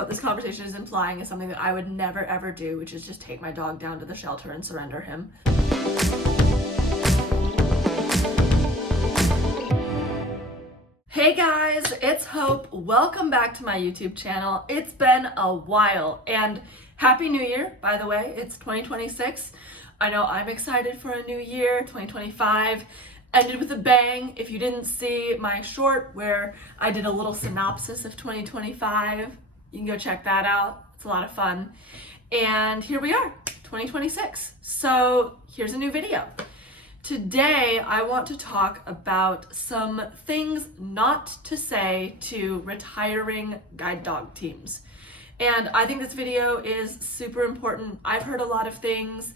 what this conversation is implying is something that I would never ever do, which is just take my dog down to the shelter and surrender him. Hey guys, it's Hope. Welcome back to my YouTube channel. It's been a while, and Happy New Year, by the way. It's 2026. I know I'm excited for a new year. 2025 ended with a bang. If you didn't see my short where I did a little synopsis of 2025, you can go check that out. It's a lot of fun. And here we are, 2026. So here's a new video. Today, I want to talk about some things not to say to retiring guide dog teams. And I think this video is super important. I've heard a lot of things.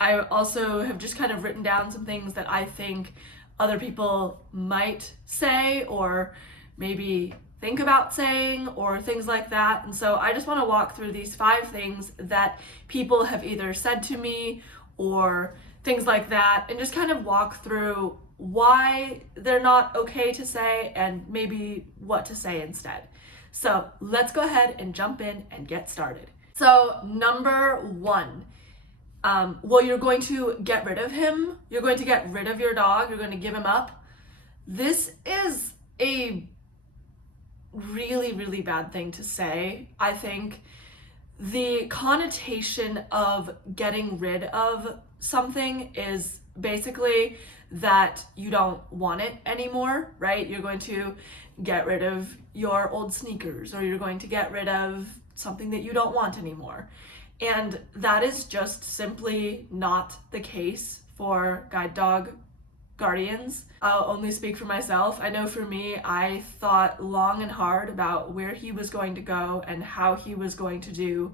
I also have just kind of written down some things that I think other people might say or maybe think about saying or things like that. And so I just want to walk through these 5 things that people have either said to me or things like that, and just kind of walk through why they're not okay to say and maybe what to say instead. So let's go ahead and jump in and get started. So number 1, well, you're going to get rid of him. You're going to get rid of your dog. You're going to give him up. This is a really, really bad thing to say. I think the connotation of getting rid of something is basically that you don't want it anymore, right? You're going to get rid of your old sneakers, or you're going to get rid of something that you don't want anymore. And that is just simply not the case for guide dog guardians. I'll only speak for myself. I know for me, I thought long and hard about where he was going to go and how he was going to do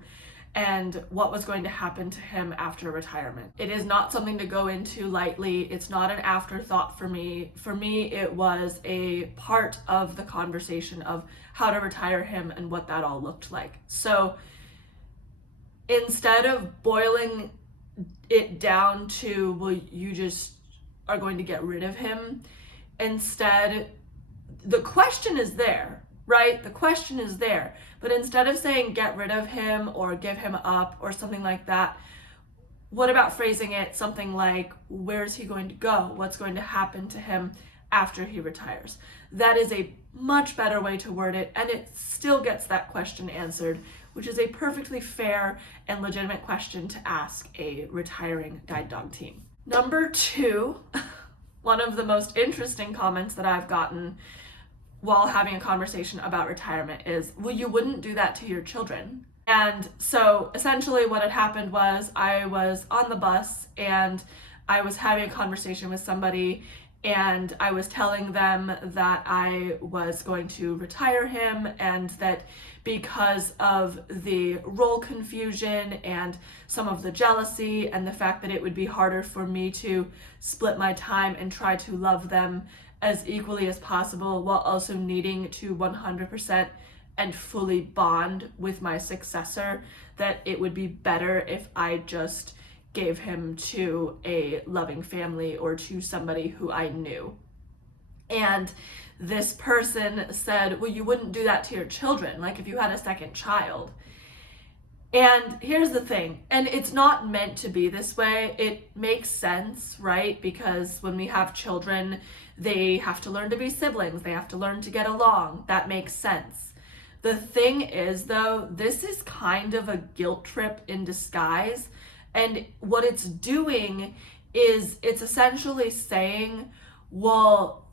and what was going to happen to him after retirement. It is not something to go into lightly. It's not an afterthought for me. For me, it was a part of the conversation of how to retire him and what that all looked like. So instead of boiling it down to, well, you just are going to get rid of him, instead, the question is there, right? The question is there. But instead of saying get rid of him or give him up or something like that, what about phrasing it something like, where's he going to go? What's going to happen to him after he retires? That is a much better way to word it, and it still gets that question answered, which is a perfectly fair and legitimate question to ask a retiring guide dog team. Number 2, one of the most interesting comments that I've gotten while having a conversation about retirement is, well, you wouldn't do that to your children. And so essentially what had happened was I was on the bus and I was having a conversation with somebody, and I was telling them that I was going to retire him, and that because of the role confusion and some of the jealousy and the fact that it would be harder for me to split my time and try to love them as equally as possible while also needing to 100% and fully bond with my successor, that it would be better if I just gave him to a loving family or to somebody who I knew. And this person said, well, you wouldn't do that to your children, like if you had a second child. And here's the thing, and it's not meant to be this way. It makes sense, right? Because when we have children, they have to learn to be siblings. They have to learn to get along. That makes sense. The thing is, though, this is kind of a guilt trip in disguise. And what it's doing is it's essentially saying, well,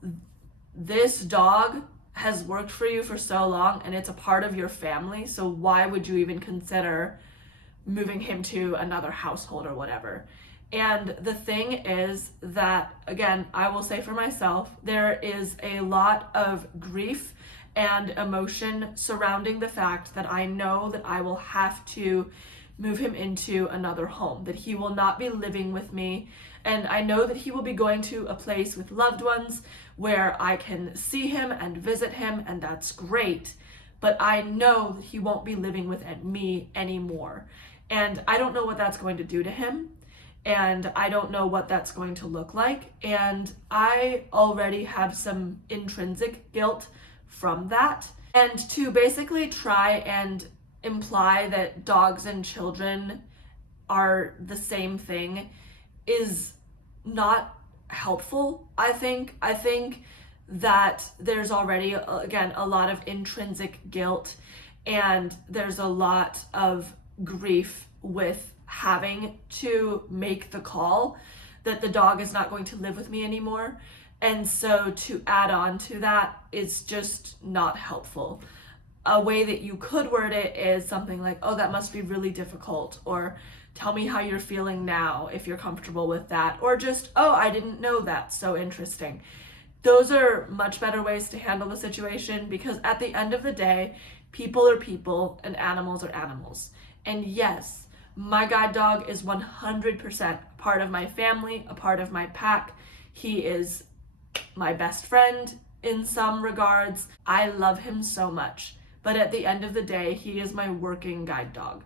this dog has worked for you for so long and it's a part of your family, so why would you even consider moving him to another household or whatever? And the thing is that, again, I will say for myself, there is a lot of grief and emotion surrounding the fact that I know that I will have to move him into another home, that he will not be living with me. And I know that he will be going to a place with loved ones where I can see him and visit him, and that's great. But I know that he won't be living with me anymore. And I don't know what that's going to do to him. And I don't know what that's going to look like. And I already have some intrinsic guilt from that. And to basically try and imply that dogs and children are the same thing is not helpful. I think that there's already, again, a lot of intrinsic guilt, and there's a lot of grief with having to make the call that the dog is not going to live with me anymore. And so to add on to that is just not helpful. A way that you could word it is something like, oh, that must be really difficult, or tell me how you're feeling now if you're comfortable with that, or just, oh, I didn't know that, so interesting. Those are much better ways to handle the situation, because at the end of the day, people are people and animals are animals. And yes, my guide dog is 100% part of my family, a part of my pack. He is my best friend in some regards. I love him so much. But at the end of the day, he is my working guide dog.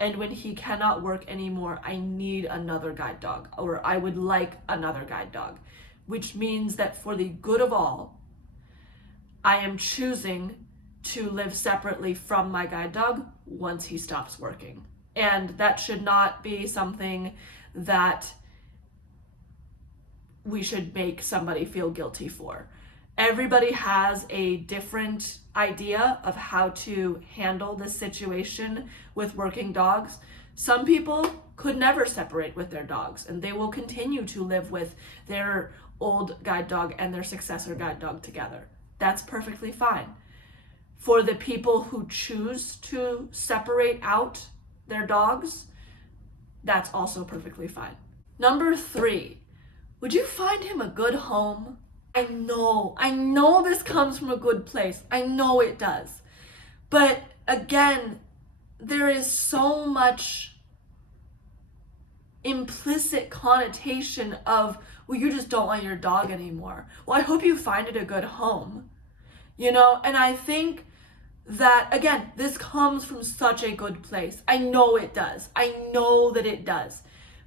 And when he cannot work anymore, I need another guide dog, or I would like another guide dog, which means that for the good of all, I am choosing to live separately from my guide dog once he stops working. And that should not be something that we should make somebody feel guilty for. Everybody has a different idea of how to handle this situation with working dogs. Some people could never separate with their dogs, and they will continue to live with their old guide dog and their successor guide dog together. That's perfectly fine. For the people who choose to separate out their dogs, that's also perfectly fine. Number 3, would you find him a good home? I know this comes from a good place. I know it does. But again, there is so much implicit connotation of, well, you just don't want your dog anymore. Well, I hope you find it a good home. And I think that, again, this comes from such a good place. I know it does. I know that it does.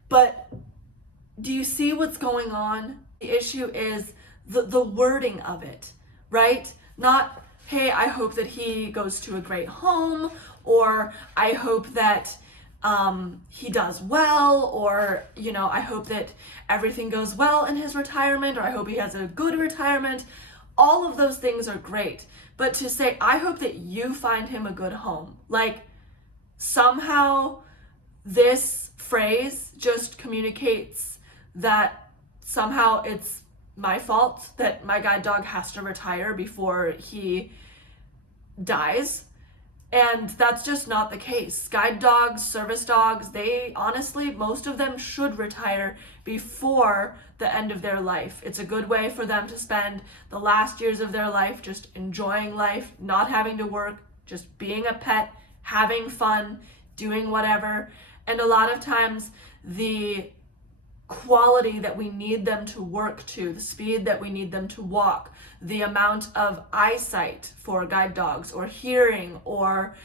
But do you see what's going on? The issue is the wording of it, right? Not, hey, I hope that he goes to a great home, or I hope that he does well, or, I hope that everything goes well in his retirement, or I hope he has a good retirement. All of those things are great. But to say, I hope that you find him a good home, like somehow this phrase just communicates that somehow it's my fault that my guide dog has to retire before he dies. And that's just not the case. Guide dogs, service dogs, they honestly, most of them should retire before the end of their life. It's a good way for them to spend the last years of their life just enjoying life, not having to work, just being a pet, having fun, doing whatever. And a lot of times the quality that we need them to work to, the speed that we need them to walk, the amount of eyesight for guide dogs, or hearing, or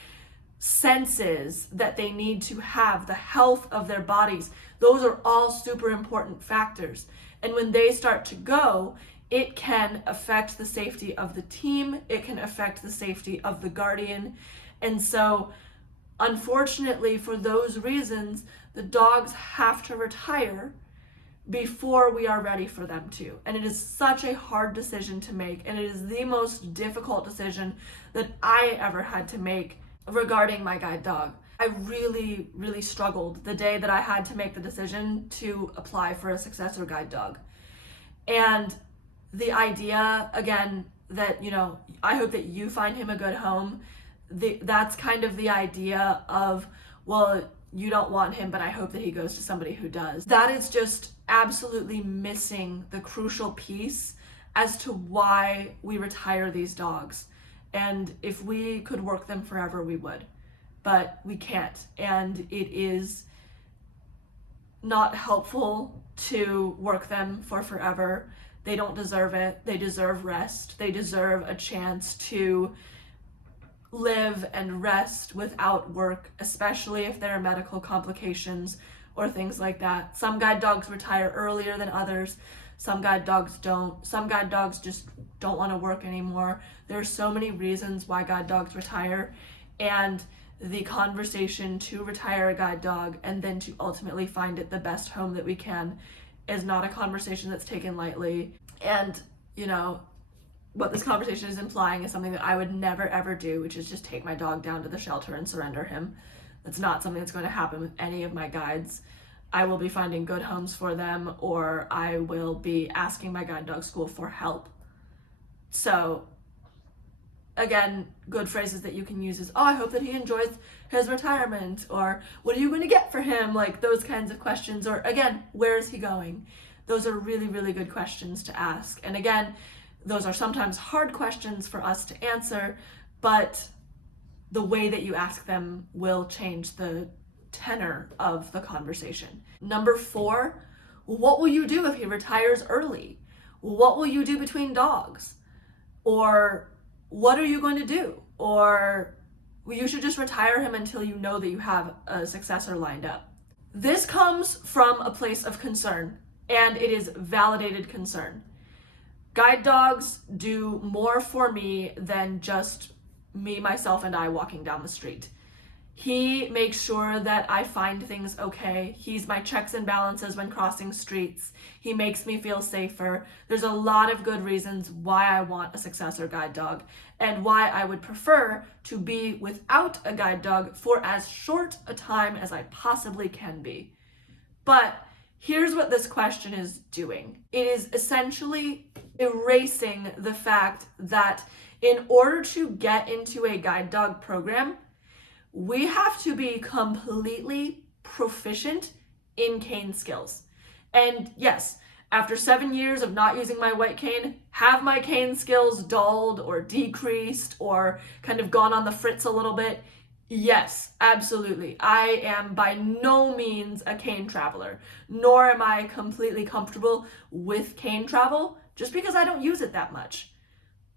senses that they need to have, the health of their bodies, those are all super important factors. And when they start to go, it can affect the safety of the team, it can affect the safety of the guardian. And so, unfortunately, for those reasons, the dogs have to retire before we are ready for them to. And it is such a hard decision to make, and it is the most difficult decision that I ever had to make regarding my guide dog. I really, really struggled the day that I had to make the decision to apply for a successor guide dog. And the idea, again, that, I hope that you find him a good home, that's kind of the idea of, well, you don't want him, but I hope that he goes to somebody who does. That is just absolutely missing the crucial piece as to why we retire these dogs. And if we could work them forever, we would. But we can't. And it is not helpful to work them for forever. They don't deserve it. They deserve rest. They deserve a chance to live and rest without work, especially if there are medical complications or things like that. Some guide dogs retire earlier than others. Some guide dogs don't. Some guide dogs just don't want to work anymore. There are so many reasons why guide dogs retire, and the conversation to retire a guide dog and then to ultimately find it the best home that we can is not a conversation that's taken lightly. And, you know, what this conversation is implying is something that I would never ever do, which is just take my dog down to the shelter and surrender him. That's not something that's going to happen with any of my guides. I will be finding good homes for them, or I will be asking my guide dog school for help. So again, good phrases that you can use is, oh, I hope that he enjoys his retirement, or what are you going to get for him? Like those kinds of questions. Or again, where is he going? Those are really, really good questions to ask. And again, those are sometimes hard questions for us to answer, but the way that you ask them will change the tenor of the conversation. Number 4, what will you do if he retires early? What will you do between dogs? Or what are you going to do? Or you should just retire him until you know that you have a successor lined up. This comes from a place of concern, and it is validated concern. Guide dogs do more for me than just me, myself, and I walking down the street. He makes sure that I find things okay. He's my checks and balances when crossing streets. He makes me feel safer. There's a lot of good reasons why I want a successor guide dog and why I would prefer to be without a guide dog for as short a time as I possibly can be. But here's what this question is doing. It is essentially erasing the fact that in order to get into a guide dog program, we have to be completely proficient in cane skills. And yes, after 7 years of not using my white cane, have my cane skills dulled or decreased or kind of gone on the fritz a little bit? Yes, absolutely. I am by no means a cane traveler, nor am I completely comfortable with cane travel just because I don't use it that much.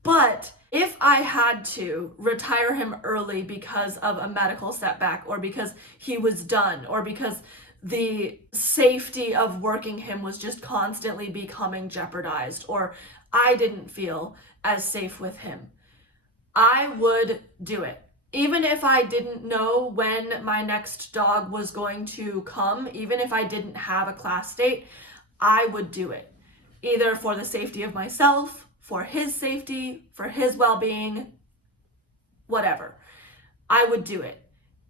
But if I had to retire him early because of a medical setback, or because he was done, or because the safety of working him was just constantly becoming jeopardized, or I didn't feel as safe with him, I would do it. Even if I didn't know when my next dog was going to come, even if I didn't have a class date, I would do it. Either for the safety of myself, for his safety, for his well-being, whatever. I would do it.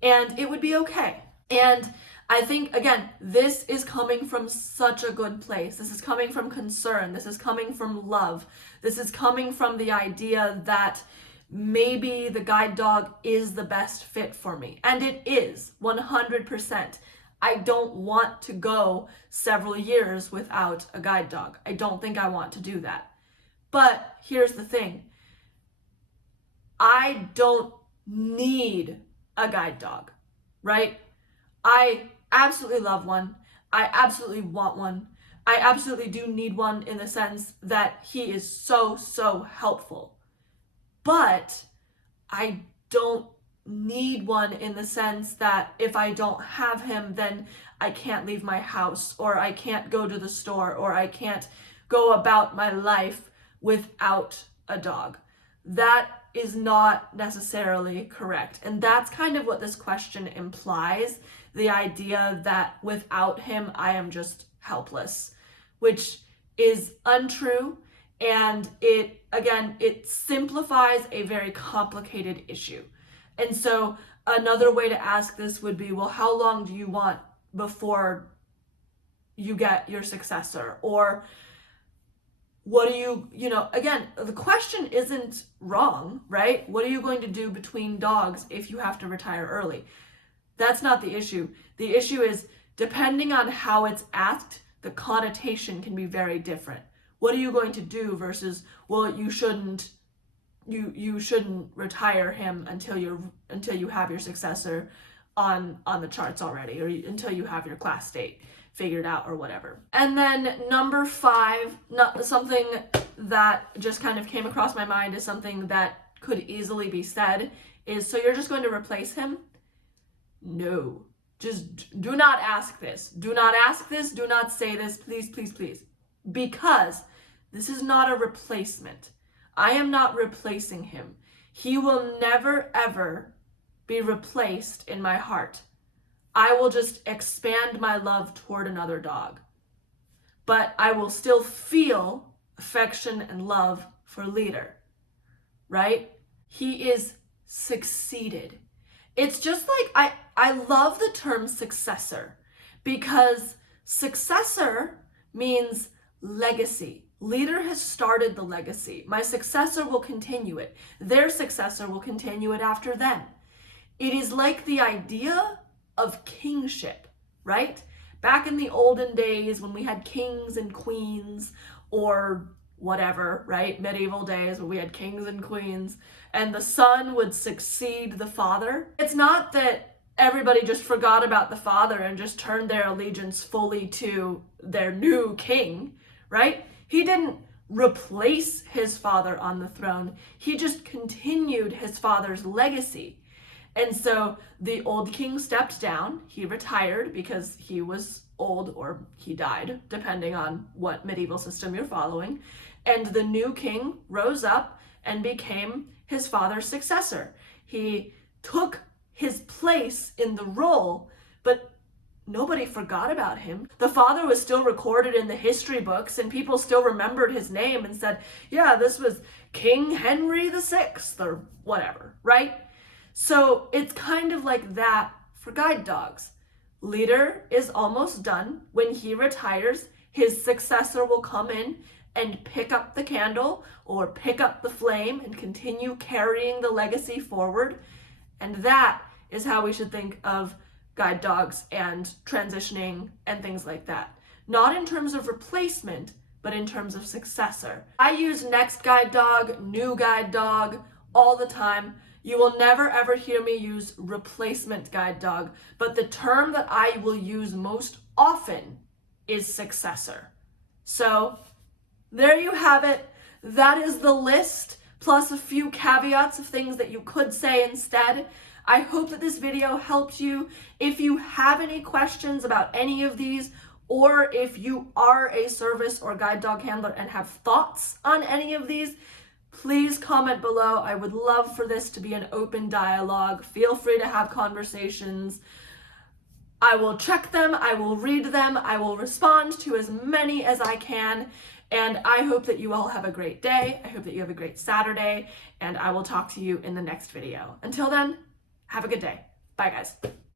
And it would be okay. And I think, again, this is coming from such a good place. This is coming from concern. This is coming from love. This is coming from the idea that maybe the guide dog is the best fit for me. And it is, 100%. I don't want to go several years without a guide dog. I don't think I want to do that. But here's the thing. I don't need a guide dog, right? I absolutely love one. I absolutely want one. I absolutely do need one in the sense that he is so, so helpful. But I don't need one in the sense that if I don't have him, then I can't leave my house, or I can't go to the store, or I can't go about my life without a dog. That is not necessarily correct. And that's kind of what this question implies, the idea that without him, I am just helpless, which is untrue. And it simplifies a very complicated issue. And so another way to ask this would be, well, how long do you want before you get your successor? Or what do you again, the question isn't wrong, right? What are you going to do between dogs if you have to retire early? That's not the issue. The issue is, depending on how it's asked, the connotation can be very different. What are you going to do versus, well, you shouldn't retire him until you have your successor on the charts already, or until you have your class date figured out or whatever. And then number 5, something that just kind of came across my mind is something that could easily be said is, so you're just going to replace him? No. Just do not ask this. Do not ask this. Do not say this. Please, please, please. Because this is not a replacement. I am not replacing him. He will never, ever be replaced in my heart. I will just expand my love toward another dog. But I will still feel affection and love for Leader, right? He is succeeded. It's just like, I love the term successor, because successor means legacy. Leader has started the legacy. My successor will continue it. Their successor will continue it after them. It is like the idea of kingship, right? Back in the olden days when we had kings and queens, or whatever, right? Medieval days when we had kings and queens, and the son would succeed the father. It's not that everybody just forgot about the father and just turned their allegiance fully to their new king, right? He didn't replace his father on the throne. He just continued his father's legacy. And so the old king stepped down. He retired because he was old, or he died, depending on what medieval system you're following. And the new king rose up and became his father's successor. He took his place in the role, but nobody forgot about him. The father was still recorded in the history books, and people still remembered his name and said, yeah, this was King Henry VI, or whatever, right? So it's kind of like that for guide dogs. Leader is almost done. When he retires, his successor will come in and pick up the candle or pick up the flame and continue carrying the legacy forward. And that is how we should think of guide dogs and transitioning and things like that. Not in terms of replacement, but in terms of successor. I use next guide dog, new guide dog all the time. You will never ever hear me use replacement guide dog, but the term that I will use most often is successor. So there you have it. That is the list, plus a few caveats of things that you could say instead. I hope that this video helped you. If you have any questions about any of these, or if you are a service or guide dog handler and have thoughts on any of these, please comment below. I would love for this to be an open dialogue. Feel free to have conversations. I will check them, I will read them, I will respond to as many as I can. And I hope that you all have a great day. I hope that you have a great Saturday, and I will talk to you in the next video. Until then, have a good day. Bye, guys.